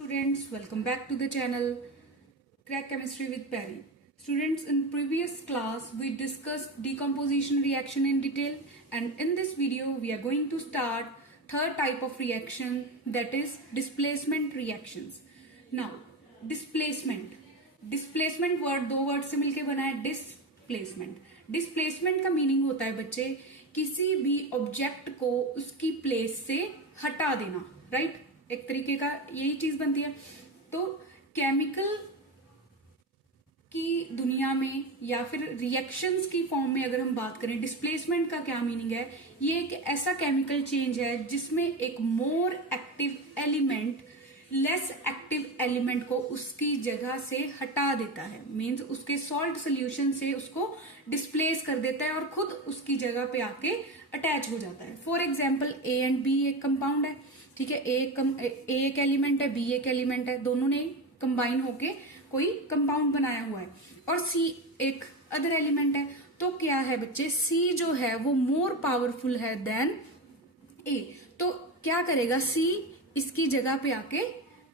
Students, welcome back to the channel Crack Chemistry with Perry. Students, in previous class we discussed decomposition reaction in detail, and in this video we are going to start third type of reaction, that is displacement reactions. Now displacement word दो word से मिलके बना है displacement का meaning होता है बच्चे किसी भी ऑब्जेक्ट को उसकी प्लेस से हटा देना, राइट? एक तरीके का यही चीज बनती है। तो केमिकल की दुनिया में या फिर रिएक्शंस की फॉर्म में अगर हम बात करें, डिस्प्लेसमेंट का क्या मीनिंग है? ये एक ऐसा केमिकल चेंज है जिसमें एक more active element less active element को उसकी जगह से हटा देता है, मीन्स उसके सॉल्ट सोल्यूशन से उसको डिस्प्लेस कर देता है और खुद उसकी जगह पे आके अटैच हो जाता है। For example A and B एक कंपाउंड है, ठीक है? ए एक एलिमेंट है, बी एक एलिमेंट है, दोनों ने कंबाइन होके कोई कंपाउंड बनाया हुआ है, और सी एक अदर एलिमेंट है। तो क्या है बच्चे, सी जो है वो मोर पावरफुल है देन ए। तो क्या करेगा, सी इसकी जगह पे आके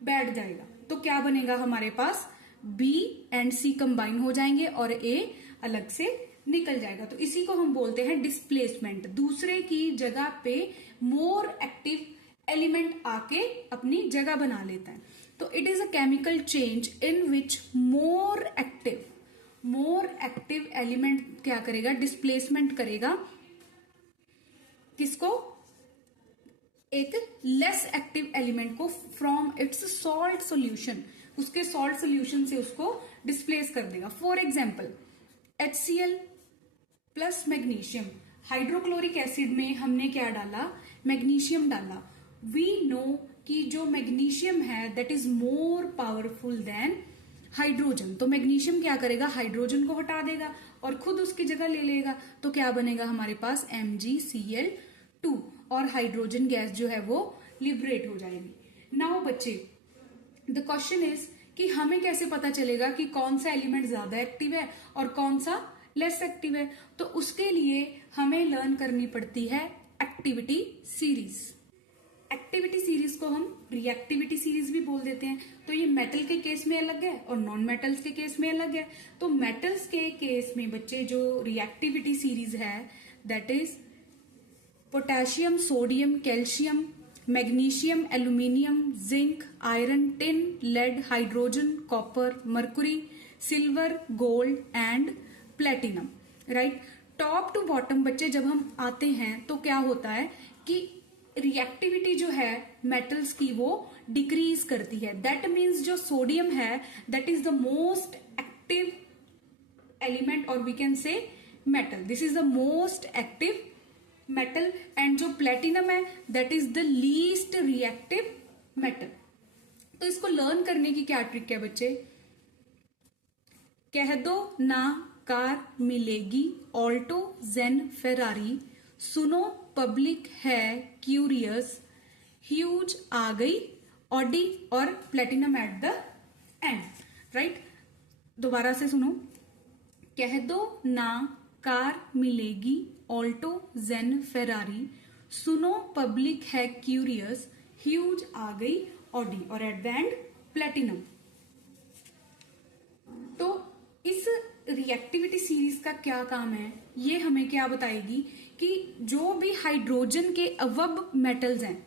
बैठ जाएगा। तो क्या बनेगा हमारे पास, बी एंड सी कंबाइन हो जाएंगे और ए अलग से निकल जाएगा। तो इसी को हम बोलते हैं डिस्प्लेसमेंट, दूसरे की जगह पे मोर एक्टिव एलिमेंट आके अपनी जगह बना लेता है। तो it is a chemical change in which more active element क्या करेगा, डिस्प्लेसमेंट करेगा किसको, एक लेस एक्टिव एलिमेंट को फ्रॉम इट्स सॉल्ट सोल्यूशन, उसके सॉल्ट सोल्यूशन से उसको डिस्प्लेस कर देगा। For example HCl plus magnesium, hydrochloric acid में हमने क्या डाला, मैग्नीशियम डाला। वी नो कि जो मैग्नीशियम है that is more powerful than hydrogen. तो मैग्नीशियम क्या करेगा, हाइड्रोजन को हटा देगा और खुद उसकी जगह ले लेगा। तो क्या बनेगा हमारे पास, MgCl2, और हाइड्रोजन गैस जो है वो लिबरेट हो जाएगी। नाउ बच्चे द क्वेश्चन इज कि हमें कैसे पता चलेगा कि कौन सा एलिमेंट ज्यादा एक्टिव है और कौन सा लेस एक्टिव है? तो उसके लिए हमें लर्न करनी पड़ती है एक्टिविटी सीरीज। एक्टिविटी सीरीज को हम रिएक्टिविटी सीरीज भी बोल देते हैं। तो ये मेटल के केस में अलग है और नॉन मेटल्स के केस में अलग है। तो मेटल्स के केस में बच्चे जो रिएक्टिविटी सीरीज है that is potassium, sodium, calcium, magnesium, aluminium, zinc, iron, tin, lead, hydrogen, copper, mercury, silver, gold and platinum, right? Top to bottom बच्चे जब हम आते हैं तो क्या होता है कि रिएक्टिविटी जो है मेटल्स की वो डिक्रीज करती है। दैट मीन्स जो सोडियम है that is the most active element, और we can say metal, this is the most active metal, and जो प्लेटिनम है that is the least reactive metal. तो इसको लर्न करने की क्या ट्रिक है बच्चे, कह दो ना कार मिलेगी ऑल्टो जेन फेरारी, सुनो पब्लिक है क्यूरियस, ह्यूज आ गई ऑडी और platinum at the end, right? दोबारा से सुनो, कह दो ना कार मिलेगी ऑल्टो जेन फेरारी, सुनो पब्लिक है क्यूरियस, ह्यूज आ गई ऑडी और एट द एंड प्लेटिनम। तो इस रिएक्टिविटी सीरीज का क्या काम है, ये हमें क्या बताएगी कि जो भी हाइड्रोजन के अबव मेटल्स हैं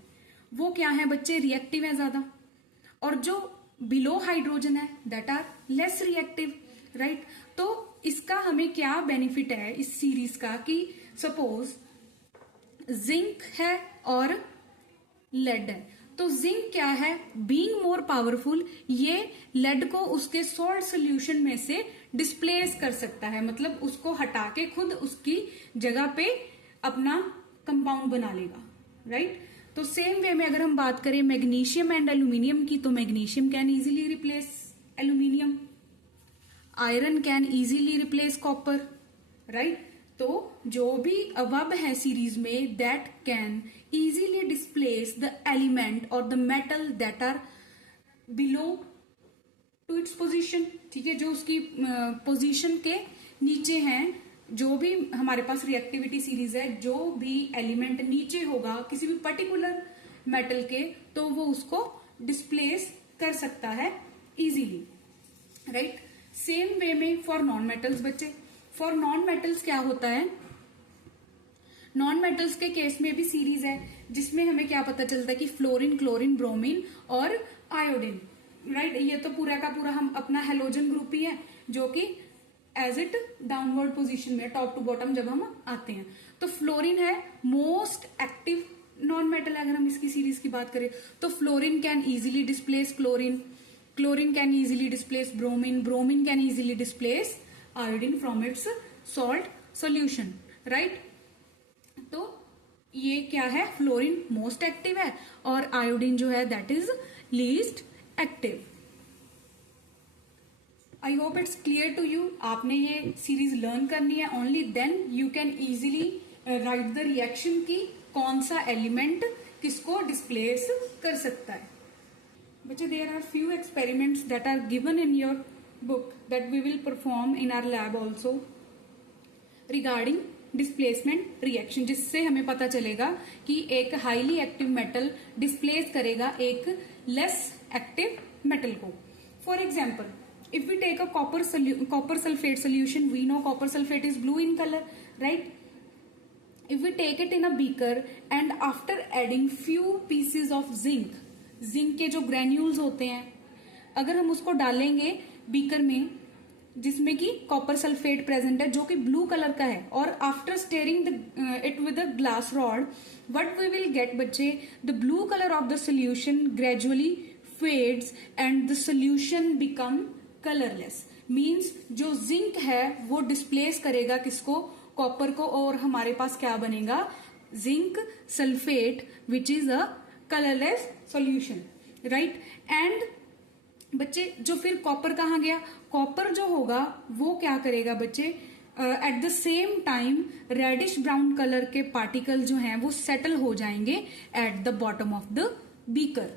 वो क्या है बच्चे, रिएक्टिव है ज्यादा, और जो बिलो हाइड्रोजन है that are less reactive, right? तो इसका हमें क्या बेनिफिट है इस सीरीज का कि सपोज जिंक है और लेड है, तो जिंक क्या है, बीइंग मोर पावरफुल, ये लेड को उसके सॉल्ट सोल्यूशन में से डिस्प्लेस कर सकता है, मतलब उसको हटा के खुद उसकी जगह पे अपना कंपाउंड बना लेगा, राइट? तो सेम वे में अगर हम बात करें मैग्नीशियम एंड एल्यूमिनियम की, तो magnesium can easily replace aluminium, iron can easily replace copper, right? तो जो भी अबव है सीरीज में that can easily displace the element और the metal that are below to its position, ठीक है, जो उसकी पोजीशन के नीचे हैं जो भी हमारे पास रिएक्टिविटी सीरीज है, जो भी एलिमेंट नीचे होगा किसी भी पर्टिकुलर मेटल के, तो वो उसको डिस्प्लेस कर सकता है इजीली, राइट। सेम वे में फॉर नॉन मेटल्स बच्चे, फॉर नॉन मेटल्स क्या होता है, नॉन मेटल्स के केस में भी सीरीज है जिसमें हमें क्या पता चलता है कि फ्लोरीन, क्लोरीन, ब्रोमीन और आयोडीन, राइट। ये तो पूरा का पूरा हम अपना हेलोजन ग्रुप ही है जो कि एज इट डाउनवर्ड पोजीशन में टॉप टू बॉटम जब हम आते हैं। तो फ्लोरीन है मोस्ट एक्टिव नॉन मेटल। अगर हम इसकी सीरीज की बात करें तो fluorine can easily displace chlorine, chlorine can easily displace bromine, bromine can easily displace iodine from its salt solution, right. तो ये क्या है, फ्लोरीन मोस्ट एक्टिव है और आयोडीन जो है that is least active. I hope it's clear to you. आपने ये सीरीज लर्न करनी है, only then you can easily write the reaction की कौन सा एलिमेंट किसको डिस्प्लेस कर सकता है। बच्चे there are few experiments that are given in your book that we will perform in our lab also regarding displacement reaction, जिससे हमें पता चलेगा कि एक हाईली एक्टिव मेटल डिस्प्लेस करेगा एक लेस एक्टिव मेटल को। For example, if we take a copper sulfate solution, we know copper sulfate is blue in color, right? If we take it in a beaker and after adding few pieces of zinc, zinc के जो granules होते हैं, अगर हम उसको डालेंगे beaker में जिसमें कि कॉपर सल्फेट प्रेजेंट है जो कि ब्लू कलर का है, और after stirring it with a glass rod, what we will get बच्चे, the blue colour of the solution gradually fades and the solution become colourless. Means जो जिंक है वो डिस्प्लेस करेगा किसको, कॉपर को, और हमारे पास क्या बनेगा, zinc sulphate which is a colourless solution, right. And बच्चे जो फिर कॉपर कहाँ गया, कॉपर जो होगा वो क्या करेगा बच्चे, at the same time reddish brown colour के पार्टिकल जो हैं वो सेटल हो जाएंगे at the bottom of the beaker,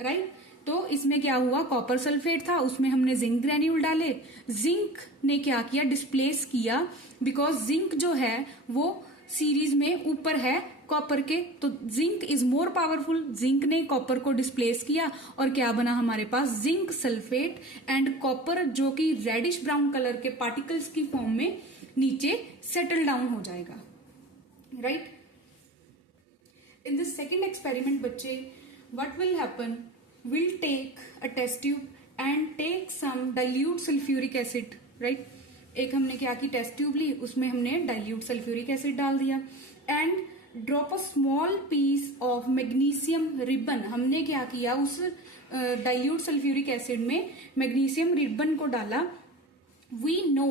right. तो इसमें क्या हुआ, कॉपर सल्फेट था उसमें हमने जिंक ग्रेन्यूल डाले, जिंक ने क्या किया, डिस्प्लेस किया, बिकॉज जिंक जो है वो सीरीज में ऊपर है कॉपर के, तो zinc is more powerful, zinc ने कॉपर को डिस्प्लेस किया और क्या बना हमारे पास, जिंक सल्फेट एंड कॉपर जो कि रेडिश ब्राउन कलर के पार्टिकल्स की फॉर्म में नीचे सेटल डाउन हो जाएगा, right. In this second experiment बच्चे what will happen, we'll take a test tube and take some dilute sulfuric acid, right। एक हमने क्या की, टेस्ट ट्यूब ली, उसमें हमने डाइल्यूट सल्फ्यूरिक एसिड डाल दिया and drop a small piece of magnesium ribbon. हमने क्या किया, उस डाइल्यूट सल्फ्यूरिक एसिड में मैग्नीशियम रिबन को डाला। वी नो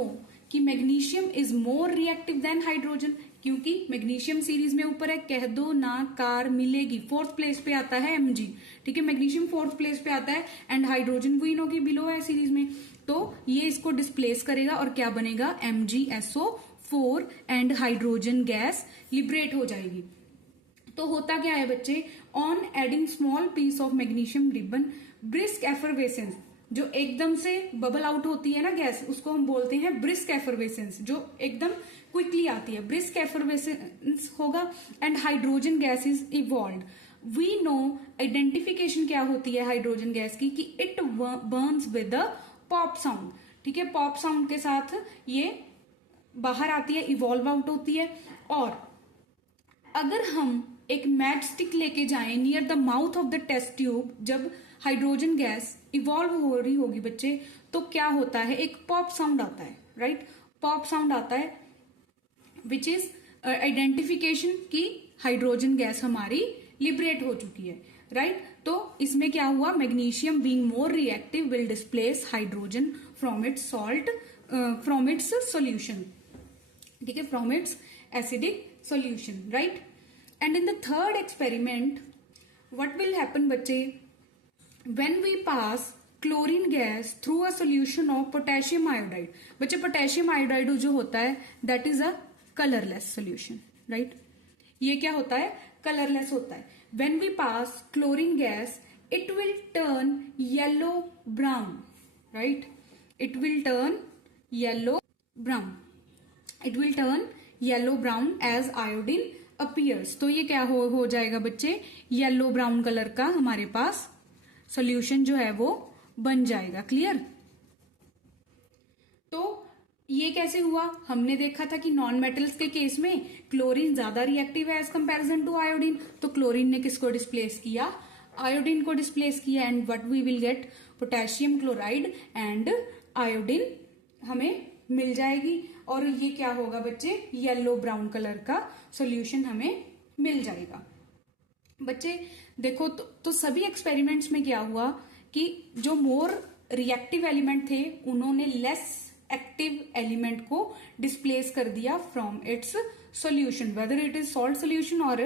कि magnesium is more reactive than hydrogen, क्योंकि मैग्नीशियम सीरीज में ऊपर है, कह दो ना कार मिलेगी, फोर्थ प्लेस पे आता है Mg, ठीक है, मैग्नीशियम फोर्थ प्लेस पे आता है एंड हाइड्रोजन वी नो कि बिलो है सीरीज में, तो ये इसको डिस्प्लेस करेगा और क्या बनेगा, MgSO4 and hydrogen gas liberate हो जाएगी। तो होता क्या है बच्चे, on adding small piece of magnesium ribbon, brisk effervescence, जो एकदम से बबल आउट होती है ना गैस, उसको हम बोलते हैं ब्रिस्क एफरवेसेंस, जो एकदम क्विकली आती है, ब्रिस्क एफरवेसेंस होगा and hydrogen gas is evolved. We know identification क्या होती है हाइड्रोजन गैस की, कि it burns with a pop sound, ठीक है, पॉप साउंड के साथ ये बाहर आती है, इवॉल्व आउट होती है। और अगर हम एक मैच स्टिक लेके जाएं near the mouth of the test tube, जब हाइड्रोजन गैस इवॉल्व हो रही होगी बच्चे, तो क्या होता है, एक पॉप साउंड आता है, राइट, पॉप साउंड आता है विच इज आइडेंटिफिकेशन की हाइड्रोजन गैस हमारी लिबरेट हो चुकी है, राइट। तो इसमें क्या हुआ, magnesium being more reactive will displace hydrogen from its salt, from its solution, ठीक है, from its acidic solution, right. And in the third experiment what will happen बच्चे, when we pass chlorine gas through a solution of potassium iodide, बच्चे potassium iodide जो होता है that is a colourless solution, right. ये क्या होता है, colourless होता है। when we pass chlorine gas it will turn yellow brown, right, it will turn yellow brown it will turn yellow brown as iodine appears. तो ये क्या हो जाएगा बच्चे, येलो ब्राउन कलर का हमारे पास सॉल्यूशन जो है वो बन जाएगा। क्लियर। तो ये कैसे हुआ, हमने देखा था कि नॉन मेटल्स के केस में क्लोरीन ज्यादा रिएक्टिव है एज कंपैरिजन टू आयोडीन, तो क्लोरीन ने किसको डिस्प्लेस किया, आयोडीन को डिस्प्लेस किया, and what we will get, potassium chloride and iodine हमें मिल जाएगी। और ये क्या होगा बच्चे, येलो ब्राउन कलर का सॉल्यूशन हमें मिल जाएगा। बच्चे देखो तो सभी एक्सपेरिमेंट्स में क्या हुआ कि जो मोर रिएक्टिव एलिमेंट थे उन्होंने लेस एक्टिव एलिमेंट को डिस्प्लेस कर दिया from its solution, whether it is salt solution और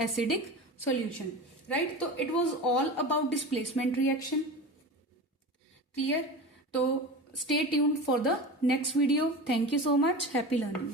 एसिडिक सॉल्यूशन, राइट। तो it was all about displacement reaction. Clear. तो stay tuned for the next video. Thank you so much. Happy learning.